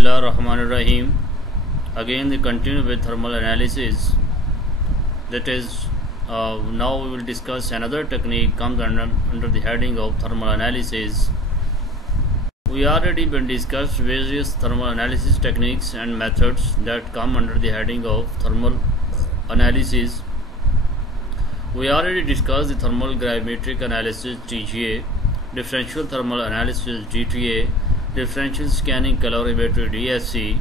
Bismillahirrahmanirrahim. Again, we continue with thermal analysis. That is, now we will discuss another technique comes under the heading of thermal analysis. We already been discussed various thermal analysis techniques and methods that come under the heading of thermal analysis. We already discussed the thermal gravimetric analysis (TGA), differential thermal analysis (DTA), differential scanning calorimetry (DSC),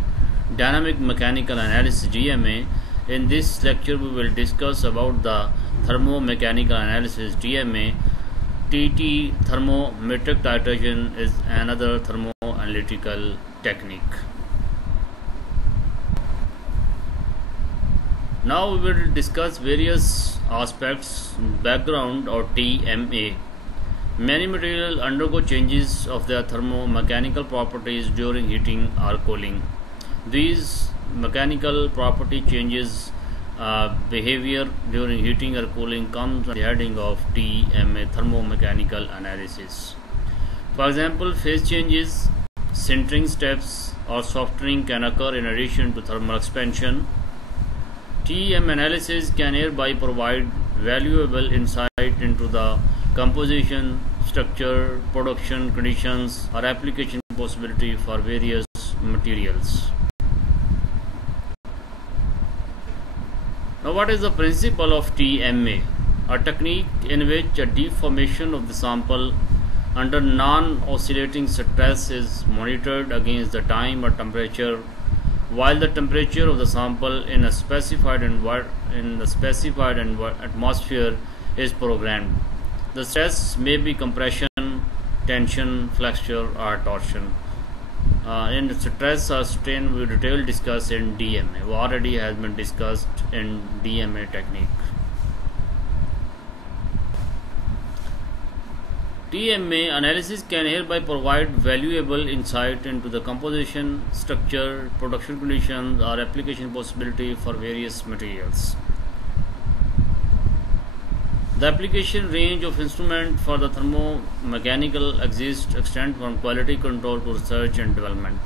dynamic mechanical analysis (DMA). In this lecture, we will discuss about the thermomechanical analysis (TMA). TT, thermometric titration, is another thermoanalytical technique. Now we will discuss various aspects background or TMA. Many materials undergo changes of their thermomechanical properties during heating or cooling. These mechanical property changes behavior during heating or cooling comes under the heading of TMA, thermomechanical analysis. For example, phase changes, sintering steps or softening can occur in addition to thermal expansion. TEM analysis can hereby provide valuable insight into the composition, structure, production conditions or application possibility for various materials. Now, what is the principle of TMA? A technique in which a deformation of the sample under non-oscillating stress is monitored against the time or temperature, while the temperature of the sample in a specified atmosphere is programmed. The stress may be compression, tension, flexure, or torsion. In stress or strain, we detail discuss in DMA. Already has been discussed in DMA technique. TMA analysis can hereby provide valuable insight into the composition, structure, production conditions, or application possibility for various materials. The application range of instrument for the thermomechanical extend from quality control to research and development.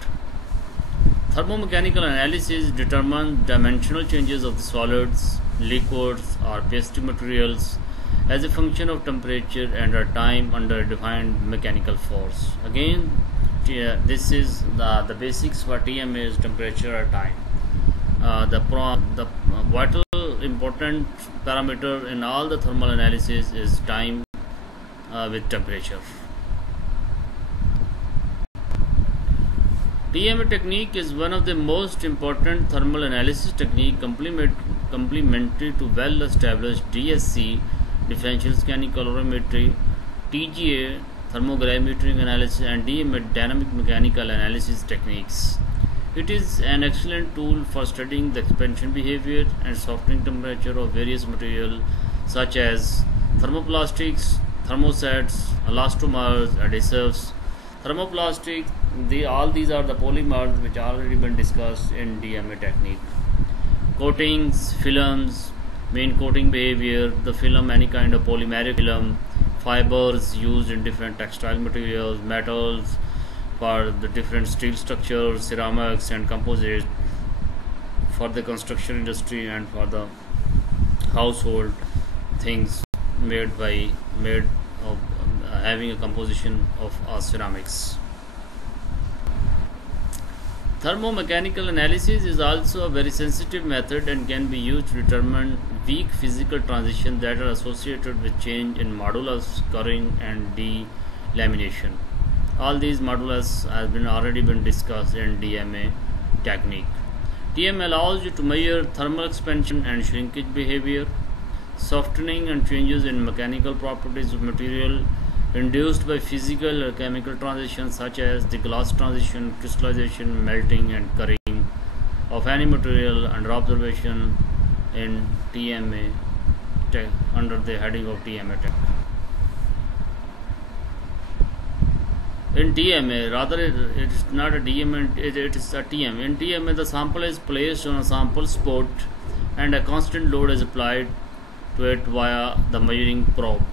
Thermomechanical analysis determines dimensional changes of the solids, liquids, or pasty materials as a function of temperature and a time under a defined mechanical force. Again, this is the basics for TMA is temperature or time. The vital important parameter in all the thermal analysis is time with temperature. TMA technique is one of the most important thermal analysis technique complementary to well-established DSC, differential scanning calorimetry, TGA, thermogravimetric analysis, and DMA, dynamic mechanical analysis techniques. It is an excellent tool for studying the expansion behavior and softening temperature of various materials such as thermoplastics, thermosets, elastomers, adhesives. Thermoplastic, all these are the polymers which are already been discussed in DMA technique. Coatings, films, main coating behavior, the film, any kind of polymeric film, fibers used in different textile materials, metals, for the different steel structures, ceramics and composites, for the construction industry and for the household things made of having a composition of ceramics. Thermomechanical analysis is also a very sensitive method and can be used to determine weak physical transitions that are associated with change in modulus, curing and delamination. All these modulus have already been discussed in DMA technique. TMA allows you to measure thermal expansion and shrinkage behavior, softening and changes in mechanical properties of material induced by physical or chemical transitions such as the glass transition, crystallization, melting and curing of any material under observation in TMA under the heading of TMA technique. In TMA, rather it is not a DMA, it is a TM. In TMA, the sample is placed on a sample spot and a constant load is applied to it via the measuring probe.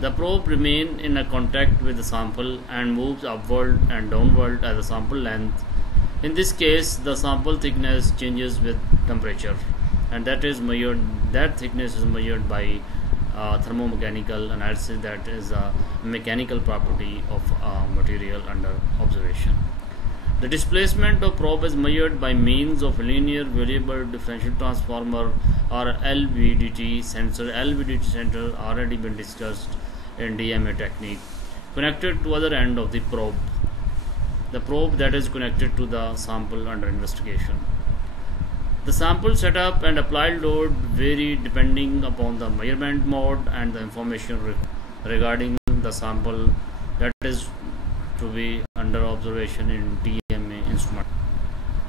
The probe remains in a contact with the sample and moves upward and downward as the sample length In this case, the sample thickness changes with temperature, and that thickness is measured by thermomechanical analysis, that is a mechanical property of material under observation. The displacement of probe is measured by means of linear variable differential transformer or LVDT sensor. LVDT sensor already been discussed in DMA technique, connected to other end of the probe. The probe that is connected to the sample under investigation. The sample setup and applied load vary depending upon the measurement mode and the information regarding the sample that is to be under observation in TMA instrument.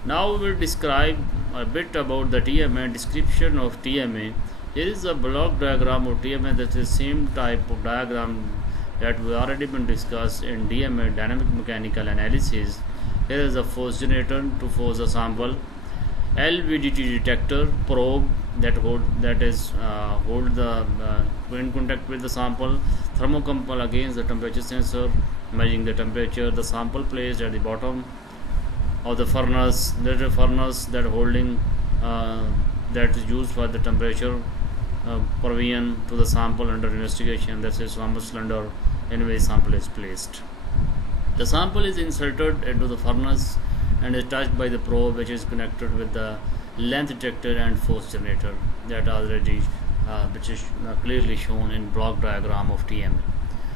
Now we will describe a bit about the TMA. Description of TMA. Here is a block diagram of TMA. That is the same type of diagram that we already been discussed in DMA, dynamic mechanical analysis. Here is a force generator to force a sample, LVDT detector, probe that hold the in contact with the sample, thermocouple against the temperature sensor, measuring the temperature, the sample placed at the bottom of the furnace, that holding that is used for the temperature provision to the sample under investigation. This is sample cylinder in which sample is placed. The sample is inserted into the furnace and is touched by the probe, which is connected with the length detector and force generator that already which is clearly shown in block diagram of TMA.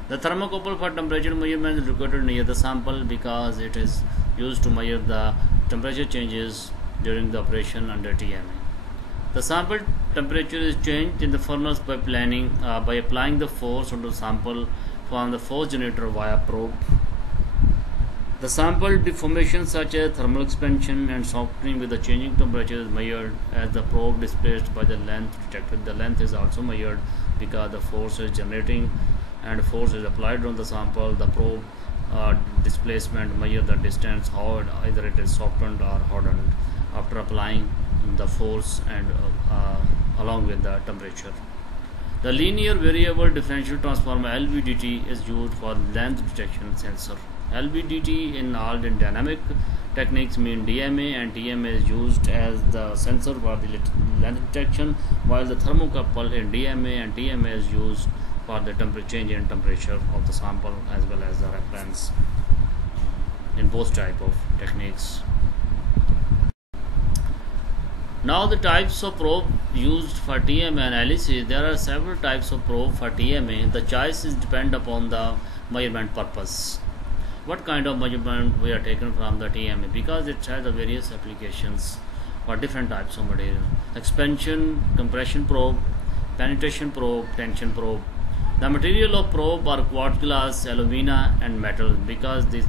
The thermocouple for temperature measurement is located near the sample because it is used to measure the temperature changes during the operation under TMA. The sample temperature is changed in the furnace by applying the force on the sample from the force generator via probe. The sample deformation such as thermal expansion and softening with the changing temperature is measured as the probe displaced by the length detector. The length is also measured because the force is generating and force is applied on the sample. The probe displacement measure the distance, how either it is softened or hardened after applying the force and along with the temperature. The linear variable differential transformer LVDT is used for length detection sensor. LVDT in dynamic techniques mean DMA and TMA is used as the sensor for the length detection, while the thermocouple in DMA and TMA is used for the change in temperature of the sample as well as the reference in both type of techniques. Now the types of probe used for TMA analysis. There are several types of probe for TMA. The choice is depend upon the measurement purpose. What kind of measurement we are taken from the TMA, because it has the various applications for different types of material. Expansion, compression probe, penetration probe, tension probe. The material of probe are quartz glass, alumina and metal, because these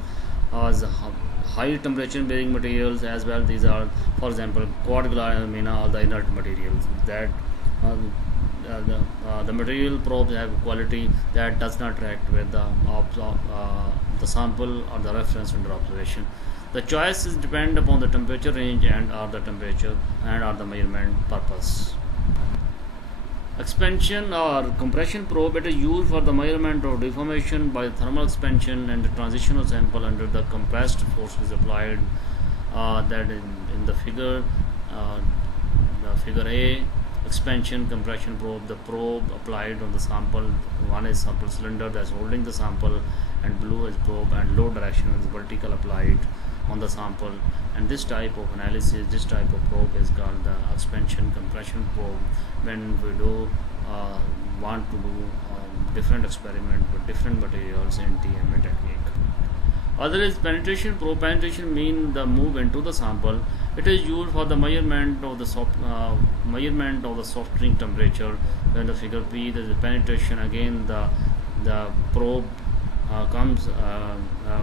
are high temperature bearing materials as well. These are, for example, quartz glass, alumina, all the inert materials that the material probes have quality that does not react with the sample or the reference under observation. The choice is depend upon the temperature range and or the temperature and or the measurement purpose. Expansion or compression probe, it is used for the measurement of deformation by thermal expansion and the transition of sample under the compressed force is applied. That in the figure A. Expansion compression probe, the probe applied on the sample. One is sample cylinder that's holding the sample, and blue is probe, and low direction is vertical applied on the sample. And this type of analysis, this type of probe is called the expansion compression probe. When we want to do different experiment with different materials in TMA technique. Other is penetration probe. Penetration means the move into the sample. It is used for the measurement of the softening temperature. When the figure P, there is a penetration. Again, the probe comes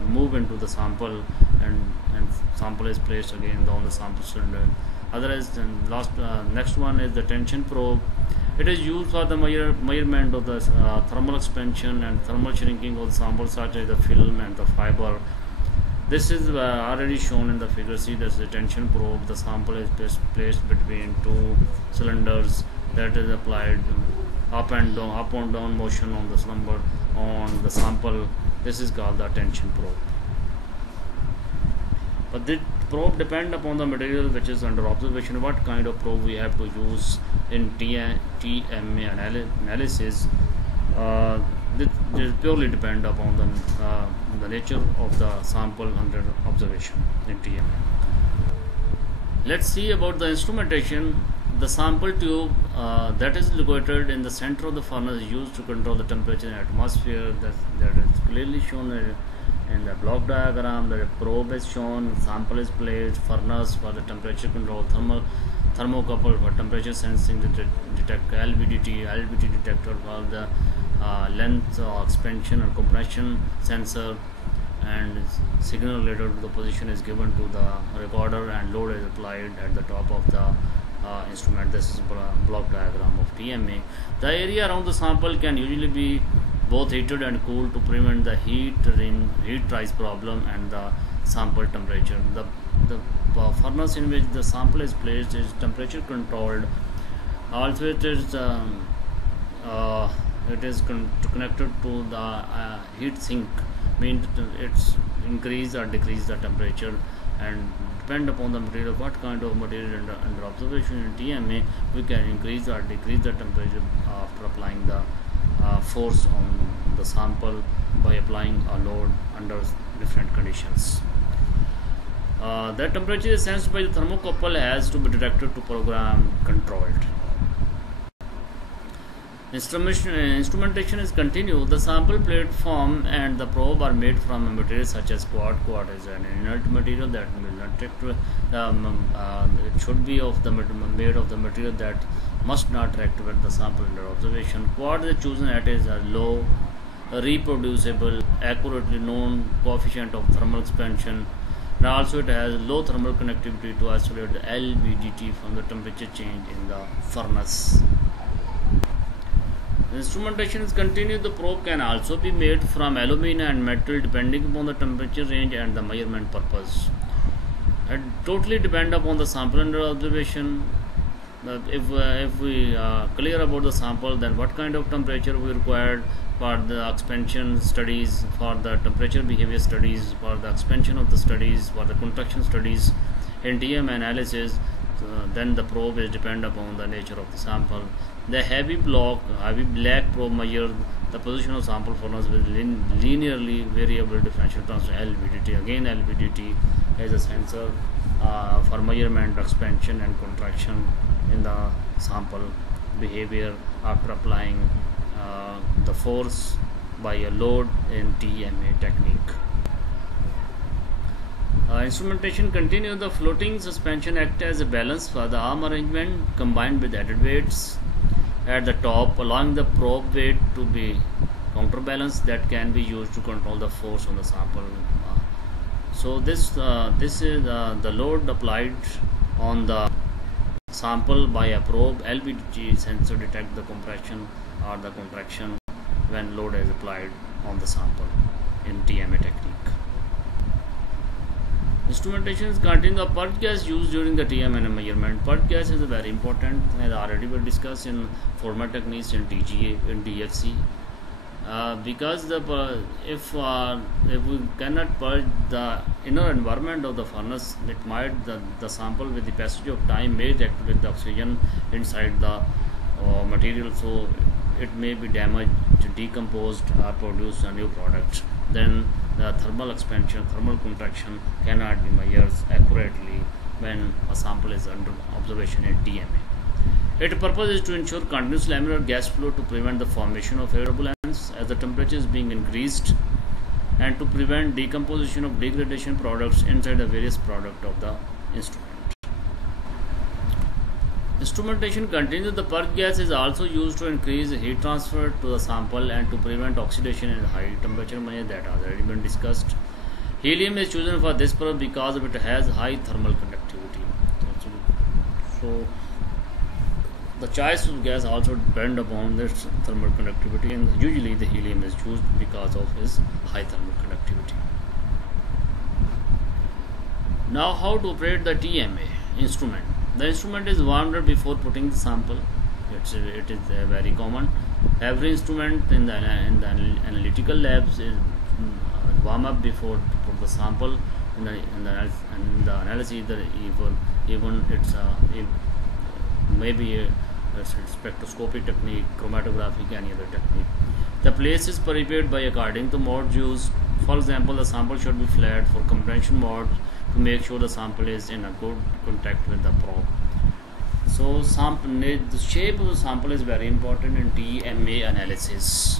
move into the sample, and sample is placed again on the sample cylinder. Otherwise, next one is the tension probe. It is used for the measurement of the thermal expansion and thermal shrinking of the sample, such as the film and the fiber. This is already shown in the figure C. This is a tension probe. The sample is placed between two cylinders that is applied up and down motion on the sample. This is called the tension probe. But probe depend upon the material which is under observation. What kind of probe we have to use in TMA analysis? This purely depend upon the nature of the sample under observation in TMA. Let's see about the instrumentation. The sample tube that is located in the center of the furnace is used to control the temperature in the atmosphere. That is clearly shown in the block diagram. The probe is shown, sample is placed, furnace for the temperature control, thermocouple for temperature sensing, detect LVDT detector for the length expansion or compression sensor, and signal related to the position is given to the recorder, and load is applied at the top of the instrument. This is block diagram of TMA. The area around the sample can usually be both heated and cooled to prevent the heat rise problem and the sample temperature. The furnace in which the sample is placed is temperature controlled. Also, it is connected to the heat sink, means it's increase or decrease the temperature, and depend upon the material, what kind of material under observation in TMA, we can increase or decrease the temperature after applying the force on the sample by applying a load under different conditions. That temperature is sensed by the thermocouple, has to be detected to program controlled. Instrumentation is continued. The sample platform and the probe are made from a material such as quartz. Quartz is an inert material that will not it should be made of the material that must not reactivate the sample under observation. Quartz is chosen at is a low, reproducible, accurately known coefficient of thermal expansion, and also it has low thermal conductivity to isolate the LVDT from the temperature change in the furnace. The instrumentation is continued. The probe can also be made from alumina and metal depending upon the temperature range and the measurement purpose. It totally depend upon the sample under observation. If we clear about the sample, then what kind of temperature we required for the expansion studies, for the temperature behavior studies, for the expansion of the studies, for the contraction studies in TMA analysis, then the probe is depend upon the nature of the sample. The heavy black probe measures the position of sample furnace with linearly variable differential transfer LVDT. Again, LVDT is a sensor for measurement, expansion and contraction in the sample behavior after applying the force by a load in TMA technique. Instrumentation continues. The floating suspension acts as a balance for the arm arrangement combined with added weights at the top, allowing the probe weight to be counterbalanced that can be used to control the force on the sample. So this is the load applied on the sample by a probe. LVDT sensor detect the compression or the contraction when load is applied on the sample in TMA technique. Instrumentation is continuing. The purge gas used during the TMA measurement. Purge gas is very important, as already we discussed in format techniques in TGA, in DFC. Because if we cannot purge the inner environment of the furnace, it might the sample with the passage of time may react with the oxygen inside the material, so it may be damaged, decomposed, or produce a new product. Then the thermal expansion, thermal contraction cannot be measured accurately when a sample is under observation in TMA. Its purpose is to ensure continuous laminar gas flow to prevent the formation of air turbulence as the temperature is being increased, and to prevent decomposition of degradation products inside the various products of the instrument. Instrumentation continues. The purge gas is also used to increase heat transfer to the sample and to prevent oxidation in high temperature measure that has already been discussed. Helium is chosen for this purpose because it has high thermal conductivity. So the choice of gas also depend upon its thermal conductivity, and usually the helium is used because of its high thermal conductivity. Now, how to operate the TMA instrument? The instrument is warmed before putting the sample. It is very common. Every instrument in the analytical labs is warm up before to put the sample. in the analysis, that even maybe it's spectroscopy technique, chromatography, any other technique. The place is prepared by according to mode used. For example, the sample should be flat for compression mode to make sure the sample is in a good contact with the probe. So the shape of the sample is very important in TMA analysis.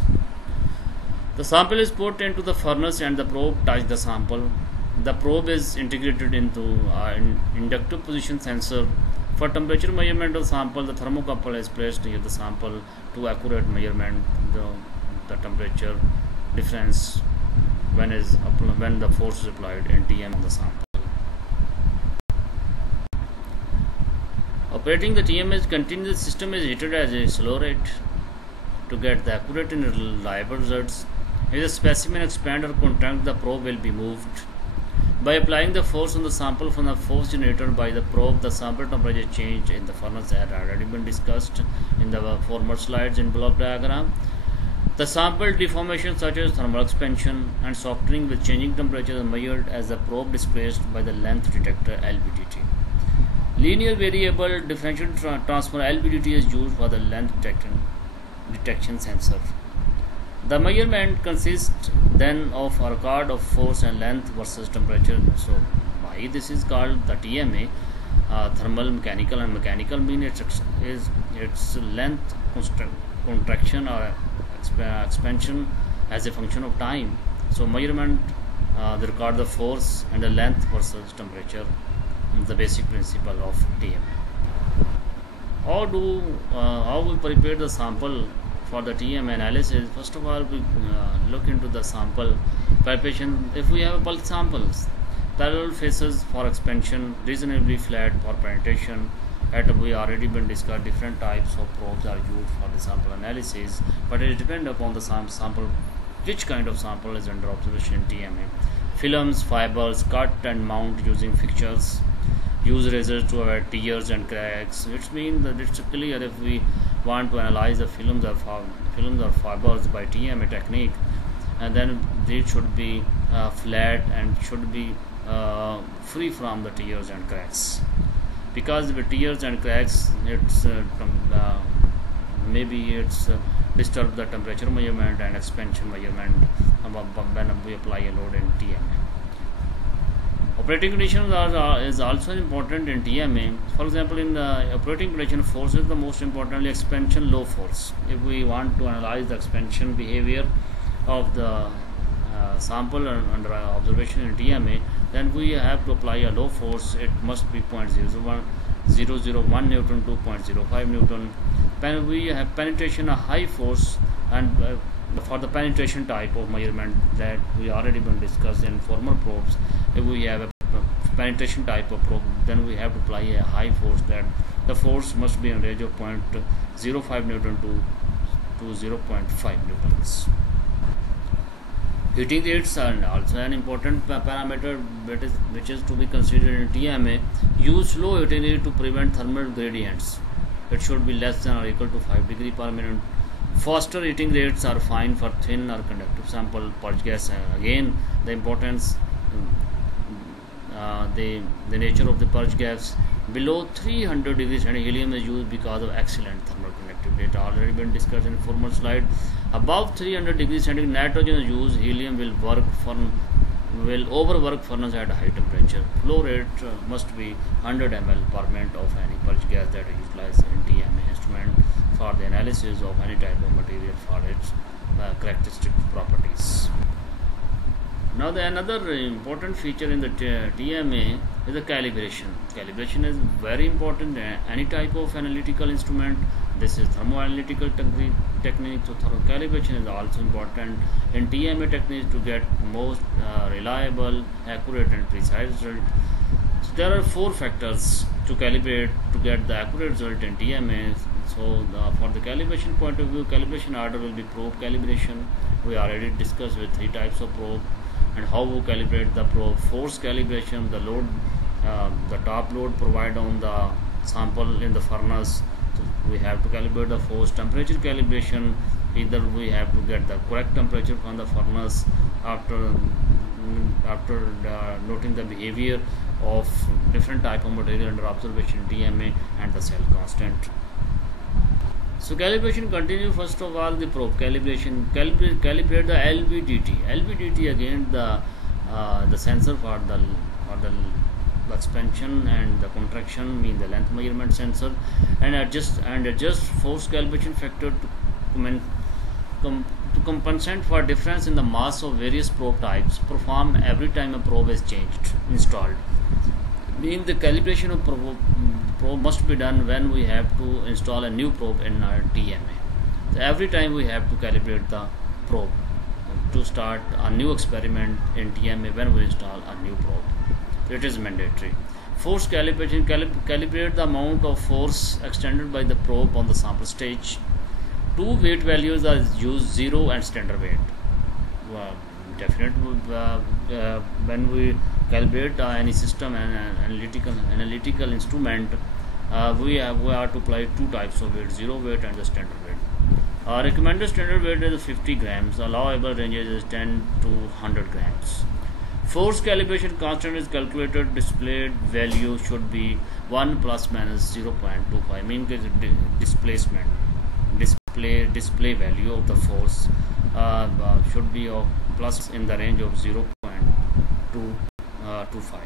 The sample is put into the furnace and the probe touches the sample. The probe is integrated into an inductive position sensor. For temperature measurement of sample, the thermocouple is placed near the sample to accurate measurement the temperature difference when the force is applied in TM on the sample. Operating the TMS continuous system is rated as a slow rate to get the accurate and reliable results. If the specimen expand or contract, the probe will be moved. By applying the force on the sample from the force generated by the probe, the sample temperature change in the furnace had already been discussed in the former slides in block diagram. The sample deformation such as thermal expansion and softening with changing temperature is measured as the probe displaced by the length detector LVDT. Linear variable differential transfer LVDT is used for the length detection sensor. The measurement consists then of a record of force and length versus temperature. So why this is called the TMA, thermal, mechanical, and mechanical mean its length contraction or expansion as a function of time. So measurement they record the force and the length versus temperature, the basic principle of TMA. How we prepare the sample for the TMA analysis? First of all, we look into the sample preparation. If we have bulk samples, parallel faces for expansion, reasonably flat for penetration. We already been discussed different types of probes are used for the sample analysis, but it depends upon the sample, which kind of sample is under observation in TMA. Films, fibers, cut and mount using fixtures. Use razors to avoid tears and cracks. Which means that it's clear if we want to analyze the films or fibers by TMA technique, and then they should be flat and should be free from the tears and cracks. Because with tears and cracks, it's disturb the temperature measurement and expansion measurement when we apply a load in TMA. Operating conditions is also important in TMA. For example, in the operating condition, force is the most importantly expansion low force. If we want to analyze the expansion behavior of the sample under observation in TMA, then we have to apply a low force. It must be 0.001 Newton to 0.05 Newton. When we have penetration a high force, and for the penetration type of measurement that we already been discussed in former probes, if we have a penetration type of probe, then we have to apply a high force, that the force must be in range of 0.05 Newton to 0.5 Newtons. Heating rates are also an important parameter which is to be considered in TMA. Use low heating rate to prevent thermal gradients. It should be less than or equal to 5 degree per minute. Faster heating rates are fine for thin or conductive sample purge gas. Again, the importance, the nature of the purge gas. Below 300 degrees Celsius, helium is used because of excellent thermal conductivity. It already been discussed in former slide. Above 300 degrees Celsius, nitrogen is used. Helium will overwork furnace at high temperature. Flow rate must be 100 ml per minute of any purge gas that is utilized in TMA instrument for the analysis of any type of material for its characteristic properties. Now, another important feature in the TMA is the calibration. Calibration is very important in any type of analytical instrument. This is thermoanalytical technique. So calibration is also important in TMA techniques to get most reliable, accurate and precise result. So there are 4 factors to calibrate to get the accurate result in TMA. So for the calibration point of view, calibration order will be probe calibration. We already discussed with 3 types of probe and how we calibrate the probe. Force calibration, the load, the top load provided on the sample in the furnace. So we have to calibrate the force. Temperature calibration, either we have to get the correct temperature from the furnace after after noting the behavior of different type of material under observation TMA and the cell constant. So calibration continue. First of all, the probe calibration. Calibrate the LVDT. LVDT again the sensor for the expansion and the contraction, mean the length measurement sensor, and adjust force calibration factor to compensate for difference in the mass of various probe types. Perform every time a probe is installed. Mean the calibration of probe must be done when we have to install a new probe in our TMA. So every time we have to calibrate the probe to start a new experiment in TMA when we install a new probe. So it is mandatory. Force calibration. Calibrate the amount of force extended by the probe on the sample stage. Two weight values are used: 0 and standard weight. Definitely, when we calibrate any system and analytical instrument, we are to apply two types of weight: 0 weight and the standard weight. Recommended standard weight is 50 grams. Allowable ranges is 10 to 100 grams. Force calibration constant is calculated. Displayed value should be 1 plus minus 0.25. Mean displacement. Display value of the force should be of plus in the range of 0.225.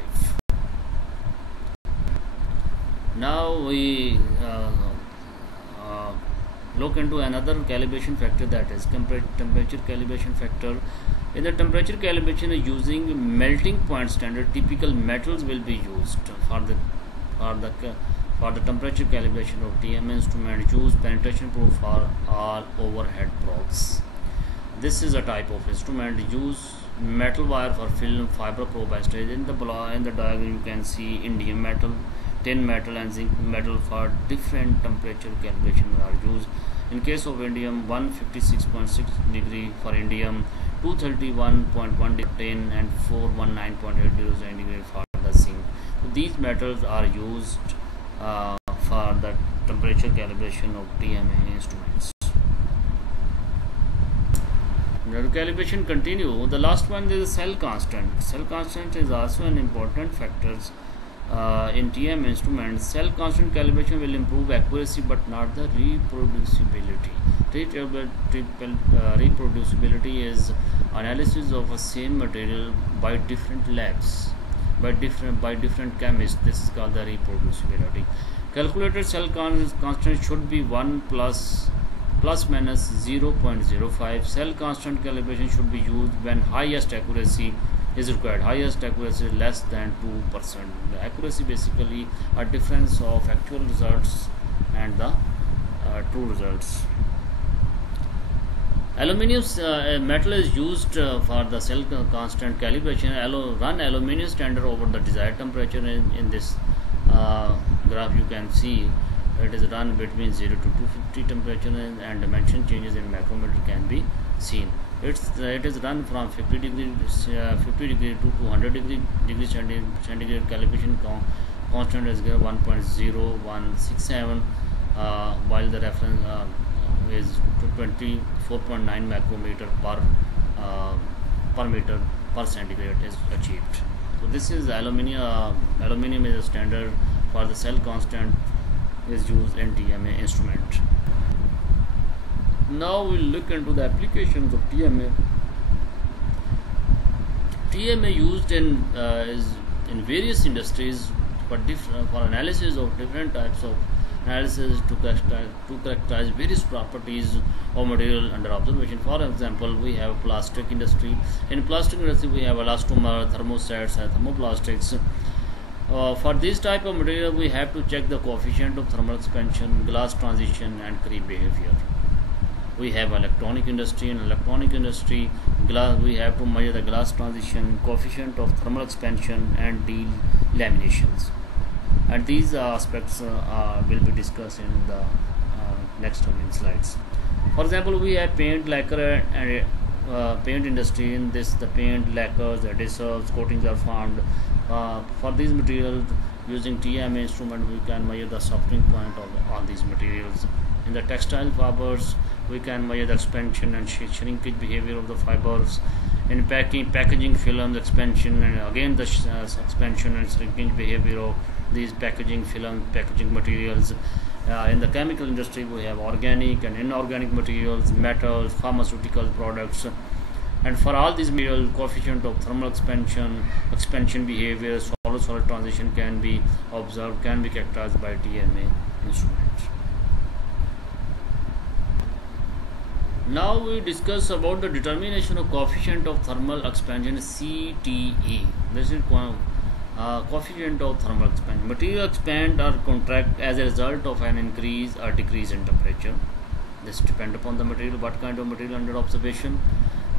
Now we look into another calibration factor, that is temperature calibration factor. In the temperature calibration, using melting point standard, typical metals will be used for the temperature calibration of TMA instrument. Use penetration probe for all overhead probes. This is a type of instrument. Use metal wire for film fiber probe by stage. In the diagram you can see indium metal, tin metal and zinc metal for different temperature calibration are used. In case of indium, 156.6 degree for indium, 231.1 degree tin and 419.8 degrees centigrade for the zinc. So these metals are used for the temperature calibration of TMA instruments. The calibration continue. The last one is cell constant. Cell constant is also an important factor in TMA instruments. Cell constant calibration will improve accuracy but not the reproducibility. Reproducibility is analysis of a same material by different labs, by different chemists. This is called the reproducibility. Calculated cell constant should be 1 plus minus 0.05. Cell constant calibration should be used when highest accuracy is required. Highest accuracy is less than 2%. The accuracy basically a difference of actual results and the true results. Aluminium metal is used for the cell constant calibration. Run aluminium standard over the desired temperature. In this graph you can see it is run between 0 to 250 temperature, and dimension changes in micrometer can be seen. It is run from 50 degree to 200 degree centigrade. Calibration constant is 1.0167, while the reference is 24.9 micrometer per meter per centigrade is achieved. So this is aluminium. Aluminium is a standard for the cell constant is used in TMA instrument. Now we'll look into the applications of TMA. TMA used in various industries for analysis of different types of analysis to characterize various properties of material under observation. For example, we have plastic industry. In plastic industry, we have elastomer, thermosets, and thermoplastics. For this type of material, we have to check the coefficient of thermal expansion, glass transition, and creep behavior. We have electronic industry. In electronic industry, we have to measure the glass transition, coefficient of thermal expansion, and delaminations. And these aspects will be discussed in the next coming slides. For example, we have paint, lacquer, and paint industry. In this, the paint, lacquers, adhesives, coatings are formed. For these materials, using TMA instrument, we can measure the softening point of all these materials. In the textile fibers, we can measure the expansion and shrinkage behavior of the fibers. In packaging films expansion, and again the expansion and shrinking behavior of these packaging film packaging materials. In the chemical industry, we have organic and inorganic materials, metals, pharmaceutical products, and for all these materials, coefficient of thermal expansion behavior, solid transition can be observed, can be characterized by TMA instruments. Now we discuss about the determination of coefficient of thermal expansion, CTE. This is coefficient of thermal expansion. Material expand or contract as a result of an increase or decrease in temperature. This depends upon the material, what kind of material under observation.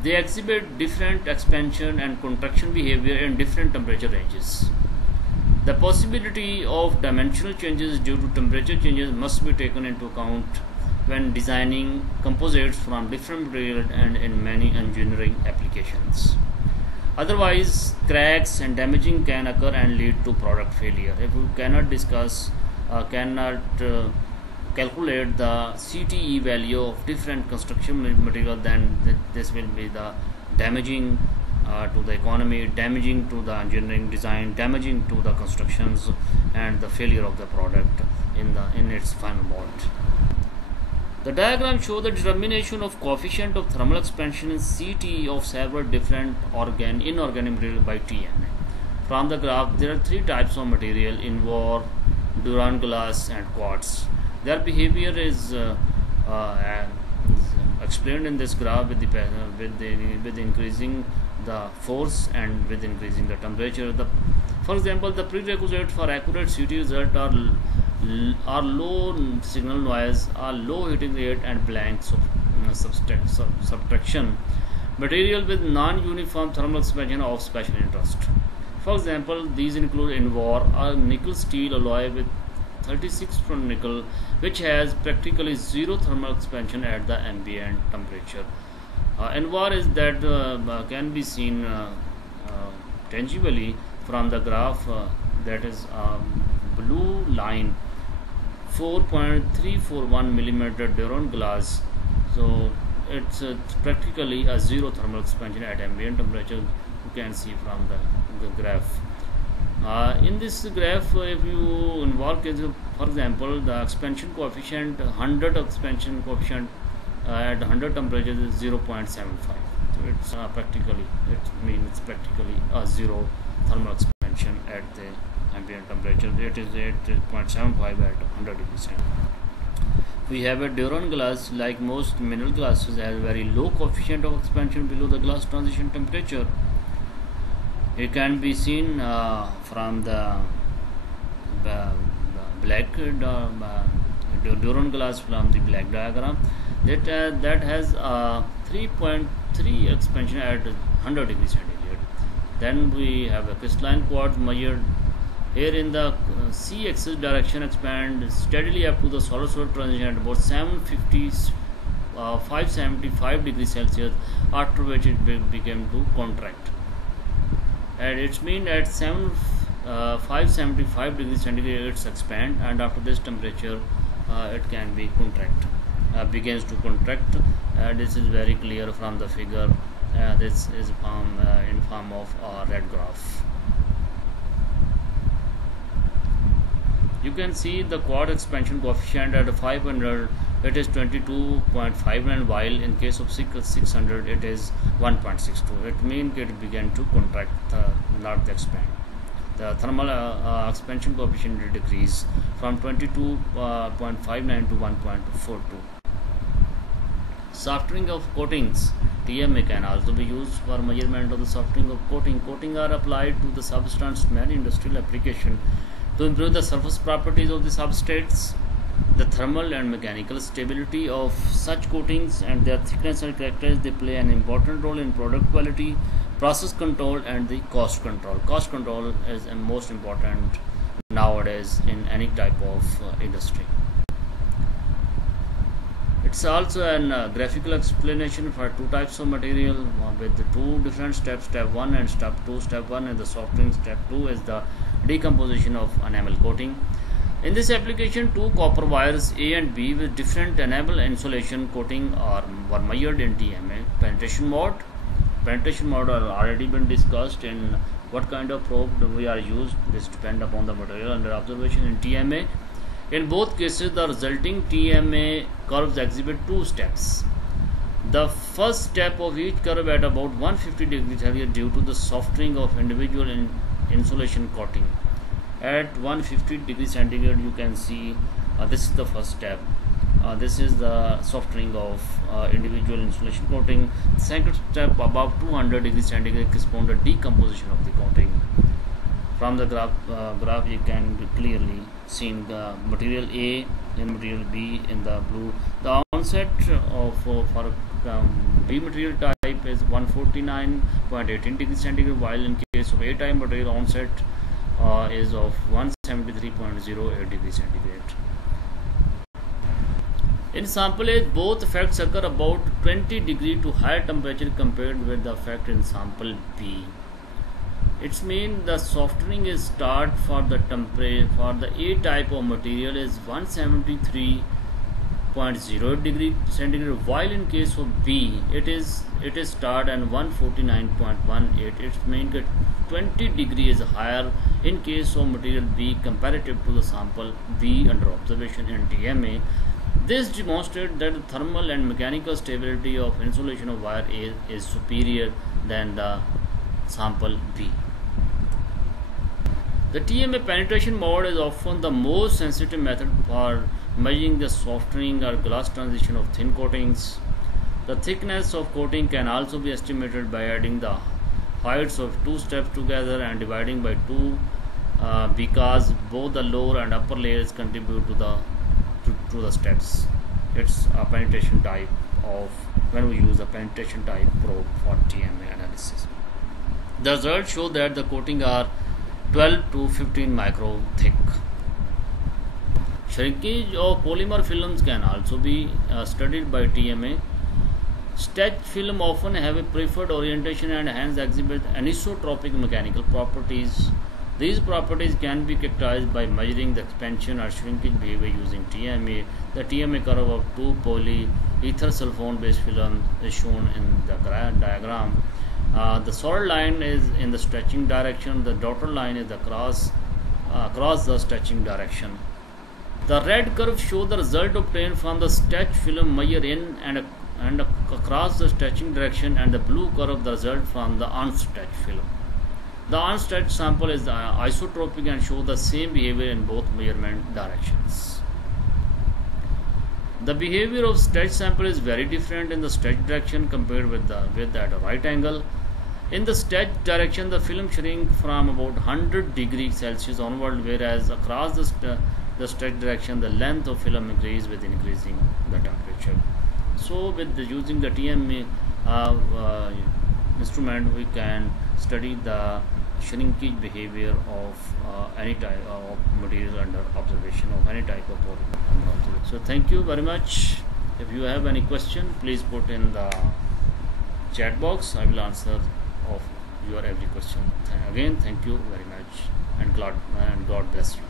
They exhibit different expansion and contraction behavior in different temperature ranges. The possibility of dimensional changes due to temperature changes must be taken into account when designing composites from different materials and in many engineering applications. Otherwise, cracks and damaging can occur and lead to product failure. If we cannot calculate the CTE value of different construction material, then this will be the damaging to the economy, damaging to the engineering design, damaging to the constructions, and the failure of the product in its final mode. The diagram shows the determination of coefficient of thermal expansion in CTE of several different inorganic materials by TMA. From the graph, there are three types of material: Invar, Durand glass, and quartz. Their behavior is explained in this graph with increasing the force and with increasing the temperature. For example, the prerequisite for accurate CT result are low signal noise, low heating rate, and blank subtraction. Material with non-uniform thermal expansion of special interest. For example, these include Invar, a nickel steel alloy with 36% nickel, which has practically zero thermal expansion at the ambient temperature. Invar is that can be seen tangibly from the graph. That is blue line, 4.341 millimeter Durand glass. So it's practically a zero thermal expansion at ambient temperature. You can see from the graph. In this graph, if you involve, for example, the expansion coefficient, 100 expansion coefficient at 100 temperatures is 0.75. So it's practically a zero thermal expansion at the ambient temperature. It is 8.75 at 100 degrees centigrade. We have a Durand glass, like most mineral glasses, has very low coefficient of expansion below the glass transition temperature. It can be seen from the black Durand glass from the black diagram that has 3.3 expansion at 100 degrees centigrade. Then we have a crystalline quartz measured here in the C-axis direction, expand steadily up to the solid transition at about 575 degrees Celsius, after which it began to contract. And it's mean at 575 degrees centigrade it's expand, and after this temperature it can be begins to contract. This is very clear from the figure. This is in form of a red graph. You can see the quartz expansion coefficient at 500 it is 22.59, while in case of 600 it is 1.62. It means it began to contract, not expand. The thermal expansion coefficient will decrease from 22.59 to 1.42. Softering of coatings, TMA can also be used for measurement of the softering of coating. Coating are applied to the substance in many industrial applications to improve the surface properties of the substrates, the thermal and mechanical stability of such coatings, and their thickness and characteristics. They play an important role in product quality, process control, and the cost control. Cost control is most important nowadays in any type of industry. It's also a graphical explanation for two types of material with the two different steps, step 1 and step 2. Step 1 is the softering, step 2 is the decomposition of enamel coating. In this application, two copper wires A and B with different enamel insulation coating were measured in TMA penetration mode. penetration mode are already been discussed, and what kind of probe we are used. This depend upon the material under observation in TMA. In both cases, the resulting TMA curves exhibit two steps. The first step of each curve at about 150 degrees Celsius due to the softening of individual insulation coating. At 150 degrees centigrade, you can see this is the first step. This is the softening of individual insulation coating. Second step, above 200 degrees centigrade, corresponds to decomposition of the coating. From the graph you can be clearly seen the material A and material B in the blue. The onset of for B material type is 149.18 degrees centigrade, while in case of A type material onset is of 173.08 degrees centigrade. In sample A, both effects occur about 20 degree to higher temperature compared with the effect in sample B. It means the softening is start for the temperature for the A type of material is 173.08 degree centigrade, while in case of B it is start at 149.18. It means that 20 degree is higher in case of material B comparative to the sample B under observation in TMA. This demonstrates that the thermal and mechanical stability of insulation of wire A is superior than the sample B. The TMA penetration mode is often the most sensitive method for measuring the softening or glass transition of thin coatings. The thickness of coating can also be estimated by adding the heights of two steps together and dividing by 2 because both the lower and upper layers contribute to the steps. It's a penetration type of when we use a penetration type probe for TMA analysis. The results show that the coating are 12 to 15 micro thick. Shrinkage of polymer films can also be studied by TMA. Stretch film often have a preferred orientation and hence exhibit anisotropic mechanical properties. These properties can be characterized by measuring the expansion or shrinkage behavior using TMA. The TMA curve of two polyether sulfone based film is shown in the diagram. The solid line is in the stretching direction. The dotted line is across the stretching direction. The red curve shows the result obtained from the stretch film measure in and across the stretching direction, and the blue curve the result from the unstretched film. The unstretched sample is isotropic and show the same behavior in both measurement directions. The behavior of stretched sample is very different in the stretched direction compared with at a right angle. In the stretched direction, the film shrink from about 100 degrees Celsius onward, whereas across the stretched direction, the length of film increases with increasing the temperature. So, with using the TMA instrument, we can study the shrinkage behavior of any type of material under observation, of any type of polymer under observation. So thank you very much. If you have any question, please put in the chat box. I will answer of your every question. Again, thank you very much, and God bless you.